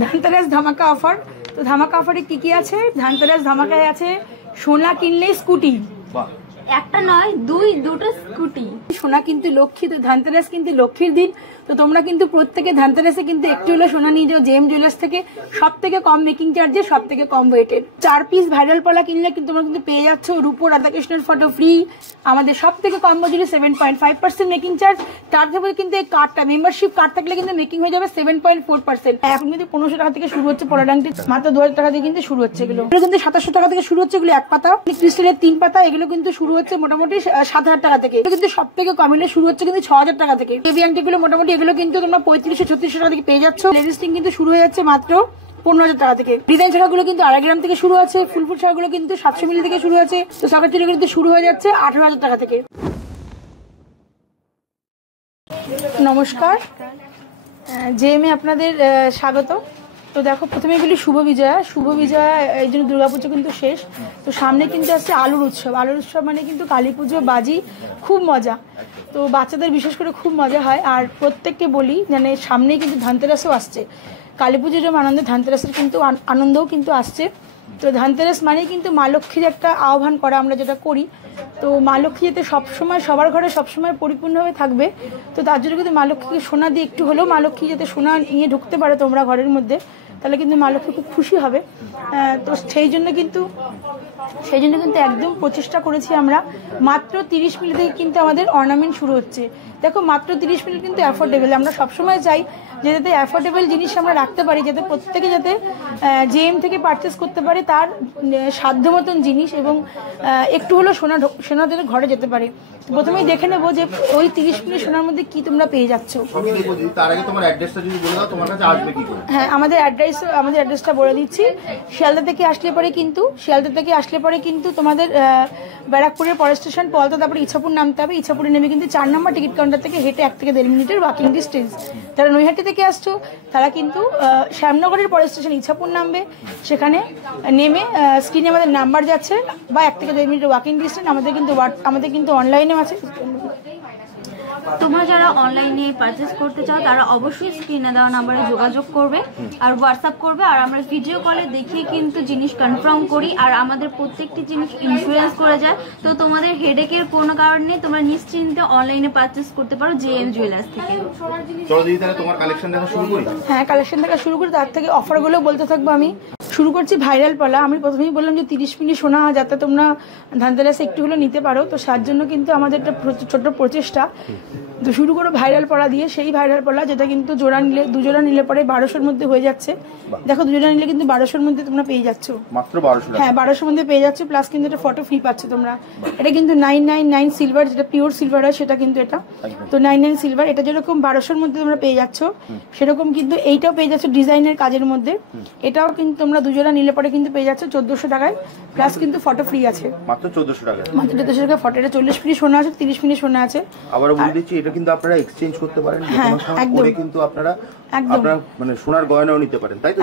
ধানতেরাস ধামাকা অফার। তো ধামাকা অফারে কি আছে? ধানতেরাস ধামাকায় আছে সোনা কিনলে স্কুটি, একটা নয় দুটো স্কুটি। সোনা কিন্তু লক্ষ্মী, তো ধানতেরাস কিন্তু লক্ষ্মীর দিন। তো তোমরা কিন্তু প্রত্যেকে ধানতেরাসে কিন্তু একটু হলো সোনা নিয়ে যাও। জেএম জুয়েলার্স থেকে সব থেকে কম মেকিং চার্জে, সব থেকে কম ওয়েটের 4 পিস ভাইরাল পলা কিনলে কিন্তু তোমরা কিন্তু পেয়ে যাচ্ছ রূপো রাধাকৃষ্ণের ফটো ফ্রি। আমাদের সব থেকে কম মজুরি 7.5% মেকিং চার্জ। তার থেকে কিন্তু এই কার্ডটা, মেম্বারশিপ কার্ড থাকলে কিন্তু মেকিং হয়ে যাবে 7.4%। এখন কিন্তু 1500 টাকা থেকে শুরু হচ্ছে পলাডাংটি, মাত্র 2000 টাকা থেকে কিন্তু শুরু হচ্ছে। এগুলো কিন্তু 2700 টাকা থেকে শুরু হচ্ছে। এগুলো 1 পাতা ক্রিস্টালের 3 পাতা, এগুলো কিন্তু শুরু হচ্ছে মোটামুটি 7000 টাকা থেকে। কিন্তু সব থেকে কম হলে শুরু হচ্ছে কিন্তু 6000 টাকা থেকে। বেবি আংটিগুলো মোটামুটি এগুলো কিন্তু তোমরা 3500-3600 টাকা থেকে পেয়ে যাচ্ছ। লেডিস কিন্তু শুরু হয়ে যাচ্ছে মাত্র 15000 টাকা থেকে। ডিজাইন ছাড়াগুলো কিন্তু 2.5 গ্রাম থেকে শুরু আছে। ফুল ছাড়াগুলো কিন্তু 700 মিলি থেকে শুরু আছে। তো সকেট চুড়ি কিন্তু শুরু হয়ে যাচ্ছে 18000 টাকা থেকে। নমস্কার, জেএমে আপনাদের স্বাগত। তো দেখো, প্রথমে বলি শুভ বিজয়া। শুভ বিজয়া, এই জন্য দুর্গাপুজো কিন্তু শেষ। তো সামনে কিন্তু আসছে আলুর উৎসব। আলুর উৎসব মানে কিন্তু কালী পুজো, বাজি, খুব মজা। তো বাচ্চাদের বিশেষ করে খুব মজা হয়। আর প্রত্যেককে বলি, মানে সামনেই কিন্তু ধানতেরাসও আসছে। কালী পুজোর যেমন আনন্দ, ধানতেরাসের কিন্তু আনন্দও কিন্তু আসছে। তো ধানতেরাস মানেই কিন্তু মা লক্ষ্মীর একটা আহ্বান করা, আমরা যেটা করি। তো মা লক্ষ্মী যাতে সবসময় সবার ঘরে সবসময় পরিপূর্ণভাবে থাকবে, তো তার জন্য কিন্তু মা লক্ষ্মীকে সোনা দিয়ে একটু হলেও মা লক্ষ্মী যাতে সোনা নিয়ে ঢুকতে পারে তোমরা ঘরের মধ্যে, তাহলে কিন্তু মা লক্ষ্মী খুব খুশি হবে। তো সেই জন্য কিন্তু একদম প্রচেষ্টা করেছি আমরা। মাত্র 30 মিনিট থেকে কিন্তু আমাদের অর্নামেন্ট শুরু হচ্ছে। দেখো, মাত্র 30 মিনিট কিন্তু অ্যাফোর্ডেবল। আমরা সবসময় চাই যে যাতে অ্যাফোর্ডেবল জিনিস আমরা রাখতে পারি, যাতে প্রত্যেকে যাতে জেএম থেকে পারচেস করতে পারে তার সাধ্য মতন জিনিস, এবং একটু হলেও সোনা যাতে ঘরে যেতে পারে। প্রথমেই দেখে নেবো যে ওই 30 মিনিট সোনার মধ্যে কি তোমরা পেয়ে যাচ্ছ। হ্যাঁ, আমাদের অ্যাড্রেসটা বলে দিচ্ছি। শিয়ালদা থেকে আসলে পরে কিন্তু তোমাদের ব্যারাকপুরের পরের স্টেশন পলতা, তারপরে ইছাপুর নামতে হবে। ইছাপুরে নেমে কিন্তু 4 নম্বর টিকিট কাউন্টার থেকে হেঁটে 1 থেকে 1.5 মিনিটের ওয়াকিং ডিস্টেন্স। যারা নৈহাটি থেকে আসছো তারা কিন্তু শ্যামনগরের পরের স্টেশন ইছাপুর নামবে। সেখানে নেমে স্ক্রিনে আমাদের নাম্বার যাচ্ছে, বা 1 থেকে 1.5 মিনিটের ওয়াকিং ডিস্টেন্স। আমাদের কিন্তু অনলাইনেও আছে। তোমরা যারা অনলাইনে পারচেস করতে চাও তারা অবশ্যই স্ক্রিনে দেওয়া নাম্বারে যোগাযোগ করবে আর হোয়াটসঅ্যাপ করবে। আর আমরা ভিডিও কলে দেখিয়ে কিন্তু জিনিস কনফার্ম করি, আর আমাদের প্রত্যেকটি জিনিস ইন্স্যুরেন্স করে যায়। তো তোমাদের হেডেকের কোনো কারণে তোমরা নিশ্চিন্তে অনলাইনে পারচেস করতে পারো জেএম জুয়েলার্স থেকে। চলো দিদি, তাহলে তোমার কালেকশন দেখা শুরু করি। হ্যাঁ, কালেকশন দেখা শুরু করি। তার থেকে অফারগুলো বলতে থাকবো। আমি শুরু করছি ভাইরাল পলা। আমি প্রথমেই বললাম যে 30 মিনিট সোনা যাতে তোমরা ধানতেরাসে একটু হলেও নিতে পারো, তো তার জন্য কিন্তু আমাদের একটা ছোট্ট প্রচেষ্টা। তো শুরু করো ভাইরাল পলা দিয়ে। সেই ভাইরাল পলা যেটা কিন্তু দু জোড়া নিলে পরে 1200-র মধ্যে হয়ে যাচ্ছে। দেখো, 2 জোড়া নিলে কিন্তু 1200-র মধ্যে তোমরা পেয়ে যাচ্ছ। মাত্র 1200? হ্যাঁ, 1200-র মধ্যে পেয়ে যাচ্ছে। প্লাস কিন্তু এটা ফটো ফ্রি পাচ্ছ তোমরা। এটা কিন্তু 999 সিলভার, যেটা পিওর সিলভার হয় সেটা কিন্তু এটা। তো 99 সিলভার, এটা যেরকম 1200-র মধ্যে তোমরা পেয়ে যাচ্ছ, সেরকম কিন্তু এইটাও পেয়ে যাচ্ছ ডিজাইনের কাজের মধ্যে। এটাও কিন্তু তোমরা 2 জোড়া নিলে পরে কিন্তু পেয়ে যাচ্ছ 1400 টাকায়। প্লাস কিন্তু ফটো ফ্রি আছে। মাত্র 1400 টাকা? মাত্র 1400 টাকা ফটো। এটা 40 মিনিট সোনা আছে, 30 মিনিট সোনা আছে। আবার বলে দিচ্ছি, এটা কিন্তু আপনারা এক্সচেঞ্জ করতে পারেন। হ্যাঁ, একদম। কিন্তু আপনারা মানে সোনার গয়নাও নিতে পারেন, তাই তো?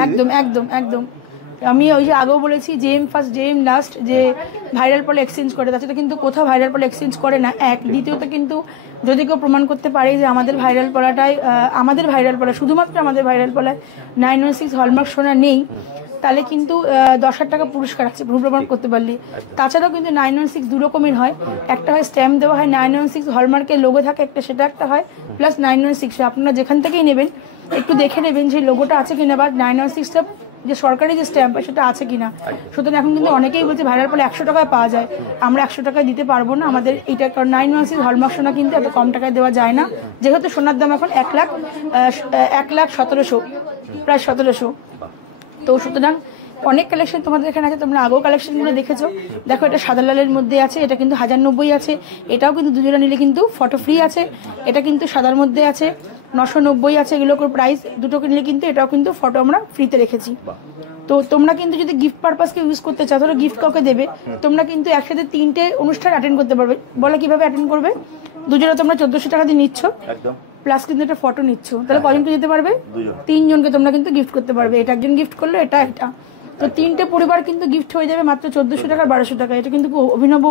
একদম। আমি ওই যে আগেও বলেছি, জেএম ফার্স্ট জেএম লাস্ট, যে ভাইরাল পলা এক্সচেঞ্জ করে। তাছাড়া কিন্তু কোথাও ভাইরাল পলা এক্সচেঞ্জ করে না। দ্বিতীয়ত কিন্তু যদি কেউ প্রমাণ করতে পারে যে আমাদের ভাইরাল পলা শুধুমাত্র আমাদের ভাইরাল পলায় 916 হলমার্ক সোনা নেই, তাহলে কিন্তু 10,000 টাকা পুরস্কার আছে ভুল প্রমাণ করতে পারলে। তাছাড়াও কিন্তু 916 দু রকমের হয়। একটা হয় স্ট্যাম্প দেওয়া হয় 916 হলমার্কের লোগো থাকে একটা, সেটা একটা হয়। প্লাস 916 আপনারা যেখান থেকেই নেবেন একটু দেখে নেবেন যে লোগোটা আছে কিনা, বা 916টা যে সরকারি যে স্ট্যাম্প সেটা আছে কিনা। সুতরাং এখন কিন্তু অনেকেই বলছে ভাইরাল পলা 100 টাকায় পাওয়া যায়। আমরা 100 টাকায় দিতে পারবো না আমাদের এইটা, কারণ 916 হলমার্ক সোনা কিন্তু এত কম টাকায় দেওয়া যায় না, যেহেতু সোনার দাম এখন 1,17,000, প্রায় 1700। তো সুতরাং অনেক কালেকশন তোমাদের এখানে আছে, তোমরা আগেও কালেকশনগুলো দেখেছো। দেখো, এটা সাদা লালের মধ্যে আছে, এটা কিন্তু 1090 আছে। এটাও কিন্তু 2 জোড়া নিলে কিন্তু ফটো ফ্রি আছে। এটা কিন্তু সাদার মধ্যে আছে, 990 আছে। এগুলোর প্রাইস দুটো কিনলে কিন্তু এটাও কিন্তু ফটো আমরা ফ্রিতে রেখেছি। তো তোমরা কিন্তু যদি গিফট পারপাসকে ইউজ করতে চাও, ধরো গিফট কাউকে দেবে, তোমরা কিন্তু একসাথে 3টে অনুষ্ঠান অ্যাটেন্ড করতে পারবে। বলে কিভাবে অ্যাটেন্ড করবে? 2 জোড়া তোমরা 1400 টাকা দিয়ে নিচ্ছ, প্লাস কিন্তু একটা ফটো নিচ্ছ, তাহলে কজনকে দিতে পারবে? 3 জনকে তোমরা কিন্তু গিফট করতে পারবে। এটা একজন গিফট করলো, এটা তো 3টে পরিবার কিন্তু গিফট হয়ে যাবে মাত্র 1400 টাকা 1200 টাকা। এটা কিন্তু খুব অভিনব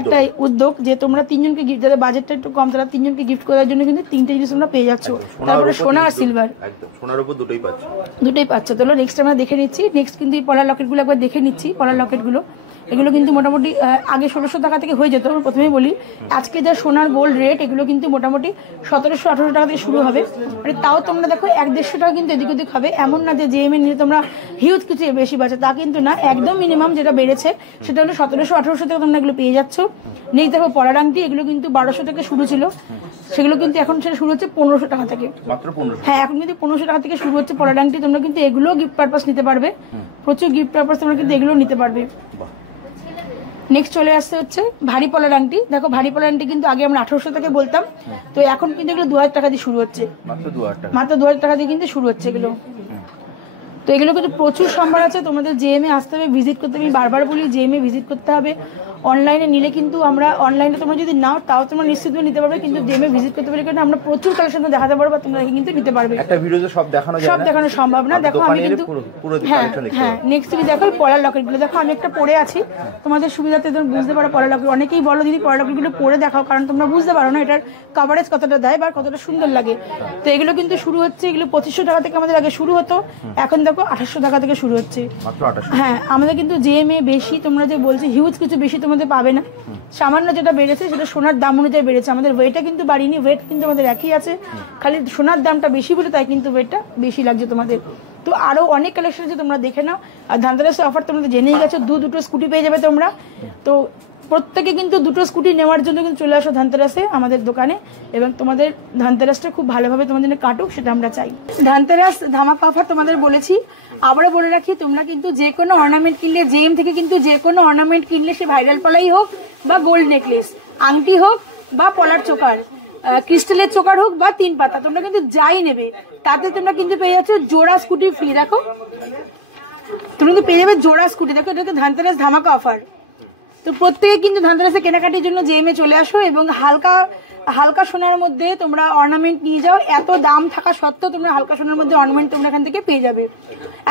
একটা উদ্যোগ যে তোমরা 3জনকে গিফট, যাদের বাজেটটা একটু কম তারা 3জনকে গিফট করার জন্য কিন্তু 3টে জিনিস তোমরা পেয়ে যাচ্ছ। তারপরে সোনা আর সিলভার, একদম সোনার উপর দুটোই পাচ্ছ। তাহলে নেক্সট আমরা দেখে নিচ্ছি। নেক্সট কিন্তু এই পলার লকেটগুলো একবার দেখে নিচ্ছি। পলার লকেটগুলো এগুলো কিন্তু মোটামুটি আগে 1600 টাকা থেকে হয়ে যেত। আমি প্রথমেই বলি আজকে যা সোনার গোল্ড রেট এগুলো কিন্তু মোটামুটি 1700-1800 টাকা থেকে শুরু হবে। মানে তাও তোমরা দেখো 1-150 টাকা কিন্তু এদিক ওদিক হবে, এমন না যে জেএমএ নিয়ে তোমরা হিউজ কিছু বেশি বাঁচে, তা কিন্তু না। একদম মিনিমাম যেটা বেড়েছে সেটা হলো 1700-1800 টাকা তোমরা এগুলো পেয়ে যাচ্ছ। নেই দেখো পলার আংটি, এগুলো কিন্তু 1200 থেকে শুরু ছিল, সেগুলো কিন্তু এখন সেটা শুরু হচ্ছে 1500 টাকা থেকে। হ্যাঁ, এখন কিন্তু 1500 টাকা থেকে শুরু হচ্ছে পলার আংটি। তোমরা কিন্তু এগুলো গিফট পারপাস নিতে পারবে, প্রচুর গিফট পারপাস তোমরা কিন্তু এগুলো নিতে পারবে। নেক্সট চলে আসছে হচ্ছে ভারী পলার আংটি। দেখো ভারী পলার আংটি কিন্তু আগে আমরা 1800 থেকে বলতাম, তো এখন কিন্তু এগুলো 2000 টাকা দিয়ে শুরু হচ্ছে, মাত্র 2000 টাকা দিয়ে কিন্তু শুরু হচ্ছে এগুলো। তো এগুলো কিন্তু প্রচুর সম্ভার আছে। তোমাদের জেএমএ আসতে হবে, ভিজিট করতে হবে। আমি বারবার বলি জেএমএ ভিজিট করতে হবে। অনলাইনে নিলে কিন্তু আমরা অনলাইনে তোমরা যদি নাও তাও তোমরা নিশ্চিতভাবে নিতে পারবে, কিন্তু জেএমএ ভিজিট করতে পারলে কিন্তু আমরা প্রচুর কালেকশন দেখাতে পারবো, তোমরা কিন্তু নিতে পারবে। একটা ভিডিওতে সব দেখানো সম্ভব না। দেখো আমি কিন্তু হ্যাঁ নেক্সট তুমি দেখো পলার লকেটগুলো দেখো, আমি একটা পরে আছি তোমাদের সুবিধাতে তোমরা বুঝতে পারো পলার লকেট। অনেকেই বলো দিদি পলার লকেটগুলো পরে দেখাও, কারণ তোমরা বুঝতে পারো না এটার কভারেজ কতটা দেয় বা কতটা সুন্দর লাগে। তো এগুলো কিন্তু শুরু হচ্ছে, এগুলো 2500 টাকা থেকে আমাদের আগে শুরু হতো, এখন দেখো 2800 টাকা থেকে শুরু হচ্ছে। হ্যাঁ, আমাদের কিন্তু জেএমএ বেশি, তোমরা যে বলছি হিউজ কিছু বেশি তোমাদের পাবে না। সামান্য যেটা বেড়েছে সেটা সোনার দাম অনুযায়ী বেড়েছে, আমাদের ওয়েটটা কিন্তু বাড়িনি, ওয়েট কিন্তু আমাদের একই আছে, খালি সোনার দামটা বেশি বলে তাই কিন্তু ওয়েটটা বেশি লাগছে তোমাদের। তো আরো অনেক কালেকশন আছে, তোমরা দেখে নাও। আর ধানতেরাসের অফার তোমরা জেনেই গেছো, দুটো স্কুটি পেয়ে যাবে তোমরা। তো প্রত্যেকে কিন্তু 2টো স্কুটি নেওয়ার জন্য কিন্তু চলে আসো ধানতেরাসে আমাদের দোকানে, এবং তোমাদের ধানতেরাসটা খুব ভালোভাবে তোমাদের জন্য কাটুক সেটা আমরা চাই। ধানতেরাস ধামাকা অফার তোমাদের বলেছি, আবারও বলে রাখি তোমরা কিন্তু যে কোনো অর্নামেন্ট কিনলে, জেএম থেকে কিন্তু যে কোনো অর্নামেন্ট কিনলে সে ভাইরাল পলাই হোক বা গোল্ড নেকলেস, আংটি হোক বা পলার চোকার, ক্রিস্টালের চোকার হোক বা 3 পাতা, তোমরা কিন্তু যাই নেবে তাতে তোমরা কিন্তু পেয়ে যাচ্ছ জোড়া স্কুটি ফ্রি। দেখো তোমরা কিন্তু পেয়ে যাবে জোড়া স্কুটি। দেখো এটা হচ্ছে ধানতেরাস ধামাকা অফার। তো প্রত্যেকে কিন্তু ধানতেরাসে কেনাকাটির জন্য জেএমএ চলে আসো, এবং হালকা সোনার মধ্যে তোমরা অর্নামেন্ট নিয়ে যাও। এত দাম থাকা সত্ত্বেও তোমরা হালকা সোনার মধ্যে অর্নামেন্ট তোমরা এখান থেকে পেয়ে যাবে।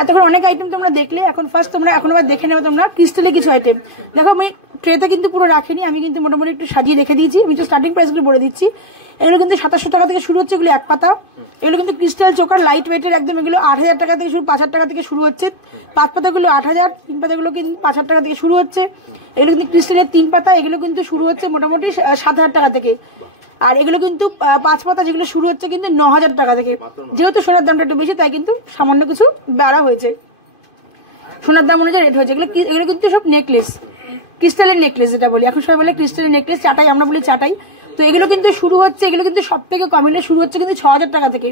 এতক্ষণ অনেক আইটেম তোমরা দেখলে, এখন ফার্স্ট তোমরা এখন আবার দেখে নেবে তোমরা ক্রিস্টালের কিছু আইটেম। দেখো আমি ট্রেতে কিন্তু পুরো রাখিনি, আমি কিন্তু মোটামুটি একটু সাজিয়ে রেখে দিয়েছি। আমি তো স্টার্টিং প্রাইসগুলো বলে দিচ্ছি। এগুলো কিন্তু 2700 টাকা থেকে শুরু হচ্ছে, এগুলো 1 পাতা। এগুলো কিন্তু ক্রিস্টাল চোকার লাইট ওয়েটের একদম, এগুলো 8000 টাকা থেকে শুরু, 5000 টাকা থেকে শুরু হচ্ছে। 5 পাতাগুলো 8000, 3 পাতাগুলো কিন্তু 5000 টাকা থেকে শুরু হচ্ছে। এগুলো কিন্তু ক্রিস্টালের 3 পাতা, এগুলো কিন্তু শুরু হচ্ছে মোটামুটি 7000 টাকা থেকে। আর এগুলো কিন্তু 5 পাতা যেগুলো শুরু হচ্ছে কিন্তু 9000 টাকা থেকে। যেহেতু সোনার দামটা একটু বেশি তাই কিন্তু সামান্য কিছু বাড়া হয়েছে, সোনার দাম অনুযায়ী রেট হয়েছে। এগুলো কিন্তু সব নেকলেস, ক্রিস্টালের নেকলেস যেটা বলি, এখন সবাই বলে ক্রিস্টালের নেকলেস, চাটাই আমরা বলি চাটাই। তো এগুলো কিন্তু শুরু হচ্ছে, এগুলো কিন্তু সব থেকে কমিলে শুরু হচ্ছে কিন্তু 6000 টাকা থেকে।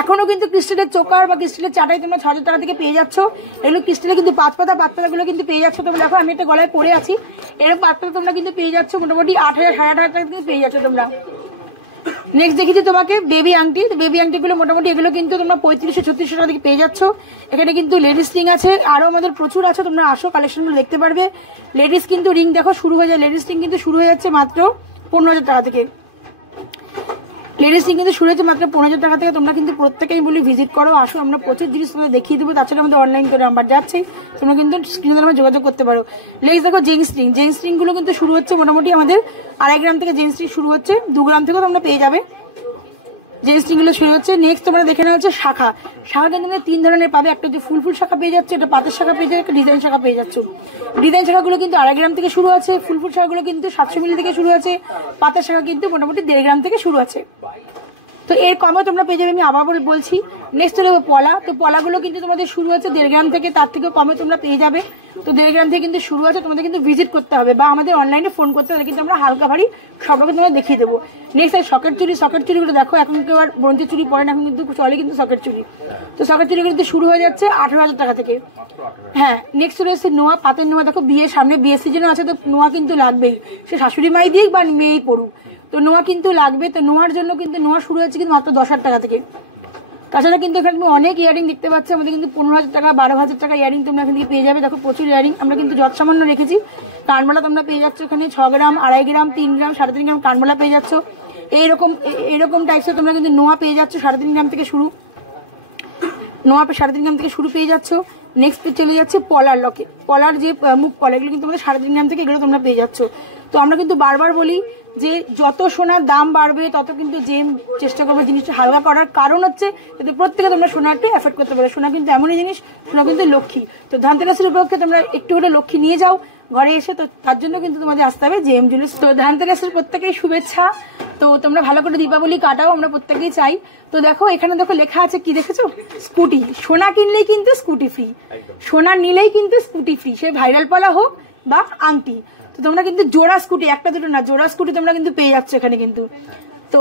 এখনো কিন্তু ক্রিস্টালের চোকার বা ক্রিস্টালের চাটাই তোমরা 6000 টাকা থেকে পেয়ে যাচ্ছ। এগুলো ক্রিস্টালে কিন্তু 5 পাতাগুলো কিন্তু পেয়ে যাচ্ছ। তোমরা দেখো আমি একটা গলায় পরে আছি, এরকম 5 পাতা তোমরা কিন্তু পেয়ে যাচ্ছ মোটামুটি 8000 টাকা থেকে পেয়ে যাচ্ছ তোমরা। নেক্সট দেখেছি তোমাকে বেবি আংটি। বেবি আংটিগুলো মোটামুটি এগুলো কিন্তু তোমরা 3500-3600 টাকা থেকে পেয়ে যাচ্ছ। এখানে কিন্তু লেডিস রিং আছে, আরো আমাদের প্রচুর আছে, তোমরা আসো কালেকশনগুলো দেখতে পারবে। লেডিস কিন্তু রিং দেখো শুরু হয়ে যায়, লেডিস রিং কিন্তু শুরু হয়ে যাচ্ছে মাত্র 15000 টাকা থেকে। লেডিস রিং কিন্তু শুরু হয়েছে মাত্র 15000 টাকা থেকে। তোমরা কিন্তু প্রত্যেকেই বলি ভিজিট করো, আসো, আমরা প্রচুর জিনিস তোমাদের দেখিয়ে দেবো। তাছাড়া আমাদের অনলাইন করে নাম্বার যাচ্ছে, তোমরা কিন্তু স্ক্রিনে আমরা যোগাযোগ করতে পারো। লেগস দেখো জেন্টস রিং, জেন্টস রিং গুলো কিন্তু শুরু হচ্ছে মোটামুটি আমাদের 2.5 গ্রাম থেকে জেন্টস রিং শুরু হচ্ছে, 2 গ্রাম থেকেও তোমরা পেয়ে যাবে জেন্টস রিং গুলো শুরু হচ্ছে। নেক্সট তোমরা দেখে নেওয়া হচ্ছে শাখা। শাখা কিন্তু 3 ধরনের পাবে, একটা হচ্ছে ফুল শাখা পেয়ে যাচ্ছে, একটা পাতের শাখা পেয়ে যাচ্ছে, একটা ডিজাইন শাখা পেয়ে যাচ্ছে। ডিজাইন শাখাগুলো কিন্তু 2.5 গ্রাম থেকে শুরু আছে, ফুল শাখাগুলো কিন্তু 700 মিলি থেকে শুরু আছে, পাতের শাখা কিন্তু মোটামুটি 1.5 গ্রাম থেকে শুরু আছে। তো এর কমে তোমরা পেয়ে যাবে, আমি আবার বলছি। নেক্সট হলো পলা। তো পলাগুলো কিন্তু তোমাদের শুরু হচ্ছে 1.5 গ্রাম থেকে, তার থেকেও কমে তোমরা পেয়ে যাবে। তো 1.5 গ্রাম থেকে কিন্তু শুরু আছে, তোমাদের কিন্তু ভিজিট করতে হবে বা আমাদের অনলাইনে ফোন করতে হবে, কিন্তু আমরা হালকা ভারী সব রকম তোমরা দেখিয়ে দেবো। নেক্সট সকেট চুড়িগুলো দেখো, এখন কেউ আর ব্রোঞ্জের চুড়ি পরে না, এখন কিন্তু চলে কিন্তু সকেট চুড়ি। তো সকেট চুড়িগুলো কিন্তু শুরু হয়ে যাচ্ছে 18000 টাকা থেকে। হ্যাঁ, নেক্সট রয়েছে নোয়া, পাতের নোয়া। দেখো সামনে বিয়ের সিজনও আছে, তো নোয়া কিন্তু লাগবেই, সে শাশুড়ি মাই দিক বা মেয়েই পড়ুক, তো নোয়া কিন্তু লাগবে। তো নোয়ার জন্য কিন্তু নোয়া শুরু হচ্ছে কিন্তু মাত্র 10,000 টাকা থেকে। তাছাড়া কিন্তু এখানে তুমি অনেক ইয়ারিং দেখতে পাচ্ছ, আমাদের কিন্তু 15,000 টাকা 12,000 টাকা ইয়ারিং তোমরা এখান থেকে পেয়ে যাবে। দেখো প্রচুর ইয়ারিং আমরা কিন্তু যত সামান্য রেখেছি। কানমালা তোমরা পেয়ে যাচ্ছ এখানে 6 গ্রাম, 2.5 গ্রাম, 3 গ্রাম, 3.5 গ্রাম কানমালা পেয়ে যাচ্ছ। এইরকম টাইপসের তোমরা কিন্তু নোয়া পেয়ে যাচ্ছ 3.5 গ্রাম থেকে শুরু। নোয়াপে 3.5 গ্রাম থেকে শুরু পেয়ে যাচ্ছ। নেক্সট চলে যাচ্ছে পলার লকেট, পলার যে মুখ পলা, এগুলো কিন্তু আমাদের 3.5 গ্রাম থেকে এগুলো তোমরা পেয়ে যাচ্ছ। তো আমরা কিন্তু বারবার বলি যে যত সোনার দাম বাড়বে তত কিন্তু জেম চেষ্টা করবে জিনিসটা হালকা করার, কারণ হচ্ছে যাতে প্রত্যেকে তোমরা সোনাকে এফোর্ড করতে পারো। সোনা কিন্তু এমনই জিনিস, সোনা কিন্তু লক্ষ্মী। তো ধানতেরাসের উপলক্ষে তোমরা একটু হলে লক্ষ্মী নিয়ে যাও ঘরে এসে, তো তার জন্য কিন্তু তোমাদের আসতে হবে জেএম জুয়েলার্স। তো ধানতেরাসের প্রত্যেকেই শুভেচ্ছা। তো তোমরা ভালো করে দীপাবলি কাটাও, আমরা প্রত্যেকেই চাই। তো দেখো এখানে দেখো লেখা আছে, কি দেখেছো? স্কুটি। সোনা কিনলেই কিন্তু স্কুটি ফ্রি, সোনা নিলেই কিন্তু স্কুটি ফ্রি, সে ভাইরাল পলা হোক বা আংটি। তো তোমরা কিন্তু জোড়া স্কুটি, একটা দুটো না, জোড়া স্কুটি তোমরা কিন্তু পেয়ে যাচ্ছ এখানে কিন্তু। তো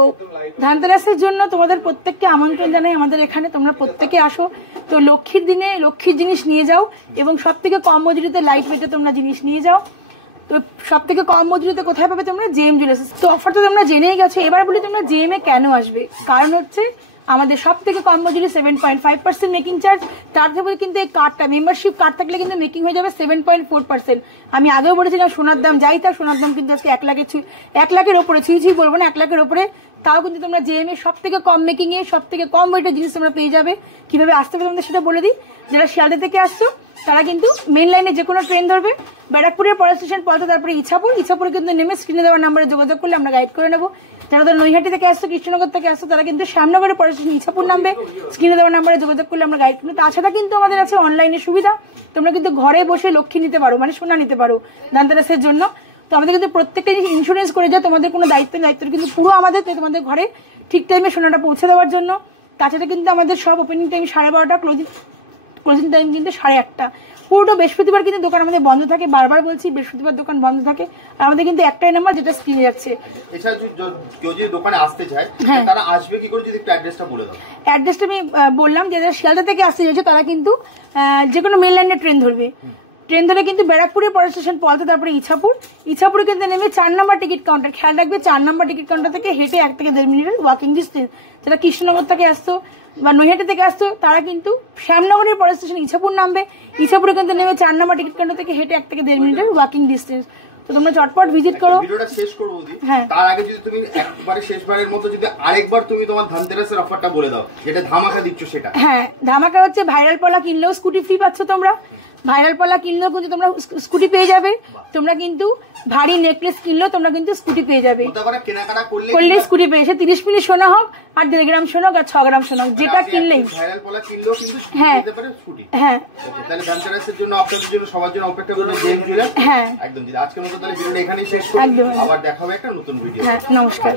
ধানতেরাসের জন্য তোমাদের প্রত্যেককে আমন্ত্রণ জানাই আমাদের এখানে, তোমরা প্রত্যেকে আসো। তো লক্ষ্মীর দিনে লক্ষ্মীর জিনিস নিয়ে যাও, এবং সব থেকে কম মজুরিতে লাইট ওয়েটে তোমরা জিনিস নিয়ে যাও। তো সব থেকে কম মজুরিতে কোথায় পাবে তোমরা? JM jewellers. তো অফার তো তোমরা জেনেই গেছো, এবার বলি তোমরা জেএম এ কেন আসবে। কারণ হচ্ছে আমাদের সব থেকে কম মজুরি 7.5% মেকিং চার্জ, তার থেকে কিন্তু এই কার্ডটা, মেম্বারশিপ কার্ড থাকলে কিন্তু মেকিং হয়ে যাবে 7.4%। আমি আগেও বলেছিলাম সোনার দাম যাই তার, সোনার দাম কিন্তু আজকে 1 লাখের ওপরে, ছুঁই বলবো না, 1 লাখের ওপরে। তাও কিন্তু তোমরা জেএম এর সব থেকে কম মেকিং এ সব থেকে কম ওয়েটের জিনিস তোমরা পেয়ে যাবে। কিভাবে আসতে হবে তোমাদের সেটা বলে দিই। যারা শিয়ালদা থেকে আসছো তারা কিন্তু মেন লাইনে যে কোনো ট্রেন ধরবে, ব্যারাকপুরের পরের স্টেশন পলতা, তারপরে ইছাপুরে কিন্তু নেমে স্ক্রিনে দেওয়ার নাম্বারে যোগাযোগ করলে আমরা গাইড করে নেবো। যারা ধর নৈহাটি থেকে আসছো, কৃষ্ণনগর থেকে আসছো, তারা কিন্তু শ্যামনগরের পরের স্টেশন ইছাপুর নামবে, স্ক্রিনে দেওয়ার নাম্বারে যোগাযোগ করলে আমরা গাইড করবো। তাছাড়া কিন্তু আমাদের আছে অনলাইনে সুবিধা, তোমরা কিন্তু ঘরে বসে লক্ষ্মী নিতে পারো, মানে সোনা নিতে পারো ধানতেরাসের জন্য। তো আমাদের কিন্তু প্রত্যেকটা জিনিস ইন্স্যুরেন্স করে যায়, তোমাদের কোনো দায়িত্ব কিন্তু পুরো আমাদের, তোমাদের ঘরে ঠিক টাইমে সোনাটা পৌঁছে দেওয়ার জন্য। তাছাড়া কিন্তু আমাদের সব ওপেনিং টাইম 12:30, ক্লোজিং টাইম কিন্তু 1:30। পুরোটা বৃহস্পতিবার কিন্তু দোকান আমাদের বন্ধ থাকে, বারবার বলছি বৃহস্পতিবার দোকান বন্ধ থাকে। আর আমাদের কিন্তু একটাই নাম্বার যেটা স্ক্রিনে যাচ্ছে। এছাড়া কেউ যদি দোকানে আসতে চায় তারা আসবে কি করে, যদি একটু অ্যাড্রেসটা বলে দাও। অ্যাড্রেসটা আমি বললাম, যে যারা শিয়ালদা থেকে আসতে চাইছে তারা কিন্তু যে কোনো মেন লাইনে ট্রেন ধরবে, ট্রেন ধরে কিন্তু ব্যারাকপুরের পরের স্টেশন পলতা, তারপরে ইছাপুরে কিন্তু নেমে 4 নম্বর টিকিট কাউন্টার, খেয়াল রাখবে 4 নম্বর টিকিট কাউন্টার থেকে হেঁটে 1 থেকে 1.5 মিনিটের ওয়াকিং ডিস্টেন্স। যারা কৃষ্ণনগর থেকে আসতো বা নৈহাটি থেকে আসতো তারা কিন্তু শ্যামনগরের পরের স্টেশন ইছাপুর নামবে, ইছাপুরে কিন্তু নেমে 4 নম্বর টিকিট কাউন্টার থেকে হেঁটে 1 থেকে 1.5 মিনিটের ওয়াকিং ডিস্টেন্স। তো তোমরা চটপট ভিজিট করো। ভিডিওটা শেষ করবো, তার আগে যদি তুমি একবারে শেষবারের মতো যদি আরেকবার তুমি তোমার ধানতেরাসের অফারটা বলে দাও, যেটা ধামাকা দিচ্ছ সেটা। হ্যাঁ, ধামাকা হচ্ছে ভাইরাল পলা কিনলেও স্কুটি ফ্রি পাচ্ছ তোমরা, ভাইরাল পলা কিনলেও কিন্তু তোমরা স্কুটি পেয়ে যাবে। তোমরা কিন্তু ভারী নেকলেস কিনলেও তোমরা কিন্তু স্কুটি পেয়ে যাবে, করলে স্কুটি পেয়ে। সে 30 মিনিট সোনা হোক, আর 1.5 গ্রাম সোনা হোক, আর 6 গ্রাম সোনা হোক, যেটা কিনলেই। ভাইরাল পলা কিনলেও কিন্তু হ্যাঁ স্কুটি। হ্যাঁ, তাহলে ধানতেরাসের জন্য আপনাদের জন্য সবার জন্য অপেক্ষা করবে জেএম জুয়েলার্স। হ্যাঁ একদম। আজকের মতো তাহলে ভিডিওটা এখানেই শেষ করি, আবার দেখা হবে একটা নতুন ভিডিও। হ্যাঁ, নমস্কার।